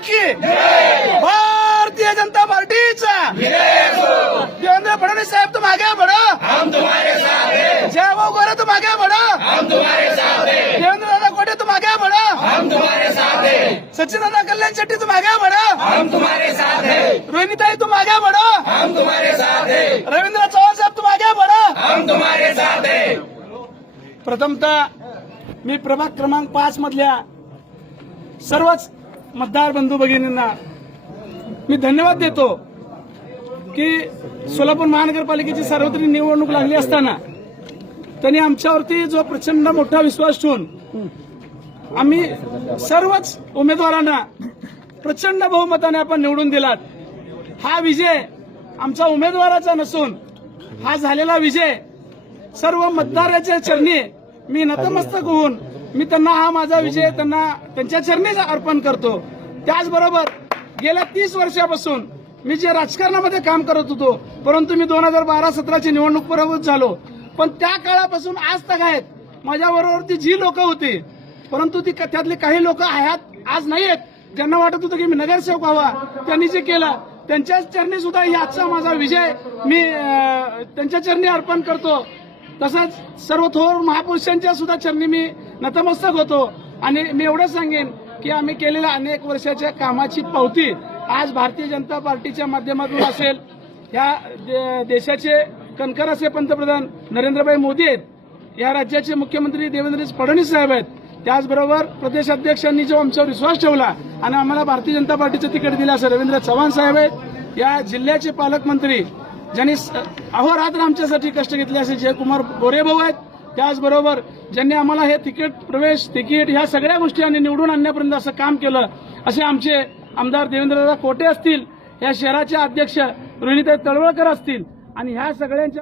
की भारतीय जनता पार्टीचा देवेंद्र फडणवीस साहेब तुम आगे बढ़ो, हम तुम्हारे साथ हैं, जयभाऊ गोरे तुम आगे बढ़ो, हम तुम्हारे साथ हैं, देवेंद्र दादा कोटे तुम आगे बढ़ो, हम तुम्हारे साथ हैं, सचिन दादा कल्याण शेट्टी तुम आगे बढ़ो, हम तुम्हारे साथ हैं, रोहिणीताई तुम आगे बढ़ो, हम तुम्हारे साथ हैं, रवींद्र चव्हाण साहेब तुम आगे बढ़ो. हम तुम्हारे साथ हैं. प्रथमतः मी प्रभाग क्रमांक 5 मधल्या सर्वच मतदार बंधू भगिनींना मी धन्यवाद देतो की सोलापूर महानगरपालिकेची सार्वत्रिक निवडणूक लागली असताना त्यांनी आमच्यावरती जो प्रचंड मोठा विश्वास ठेवून आम्ही सर्वच उमेदवारांना प्रचंड बहुमताने आपण निवडून दिलात. हा विजय आमचा उमेदवाराचा नसून हा झालेला विजय सर्व मतदाराच्या चरणी मी नतमस्तक होऊन मी त्यांना हा माझा विजय त्यांच्या चरणी अर्पण करतो. त्याचबरोबर गेल्या 30 वर्षापासून मी जे राजकारणामध्ये काम करत होतो, परंतु मी 2012-17ची निवडणूक पराभूत झालो, पण त्या काळापासून आज तक आहेत माझ्याबरोबरती जी लोक होती, परंतु ती त्यातले काही लोक आज नाही आहेत. ज्यांना वाटत होतं की मी नगरसेवक व्हावा, त्यांनी जे केलं त्यांच्या चरणी सुद्धा आजचा माझा विजय मी त्यांच्या चरणी अर्पण करतो. तसंच सर्व थोर महापुरुषांच्या सुद्धा चरणी मी नतमस्तक होतो. आणि मी एवढंच सांगेन की आम्ही केलेल्या अनेक वर्षाच्या कामाची पावती आज भारतीय जनता पार्टीच्या माध्यमातून असेल, या देशाचे कणखर असे पंतप्रधान नरेंद्रभाई मोदी आहेत, या राज्याचे मुख्यमंत्री देवेंद्र फडणवीस साहेब आहेत, त्याचबरोबर प्रदेशाध्यक्षांनी जो आमच्यावर विश्वास ठेवला आणि आम्हाला भारतीय जनता पार्टीचं तिकीट दिलं असं रवींद्र चव्हाण साहेब आहेत, या जिल्ह्याचे पालकमंत्री ज्यांनी अहोरात्र आमच्यासाठी कष्ट घेतले असे जयकुमार गोरे भाऊ आहेत, त्याचबरोबर ज्यांनी आम्हाला हे प्रवेश तिकीट ह्या सगळ्या गोष्टी आणि निवडून आणण्यापर्यंत असं काम केलं असे आमचे आमदार देवेंद्रदादा कोटे असतील, या शहराचे अध्यक्ष रोहिणीताई तळवळकर असतील, आणि ह्या सगळ्यांच्या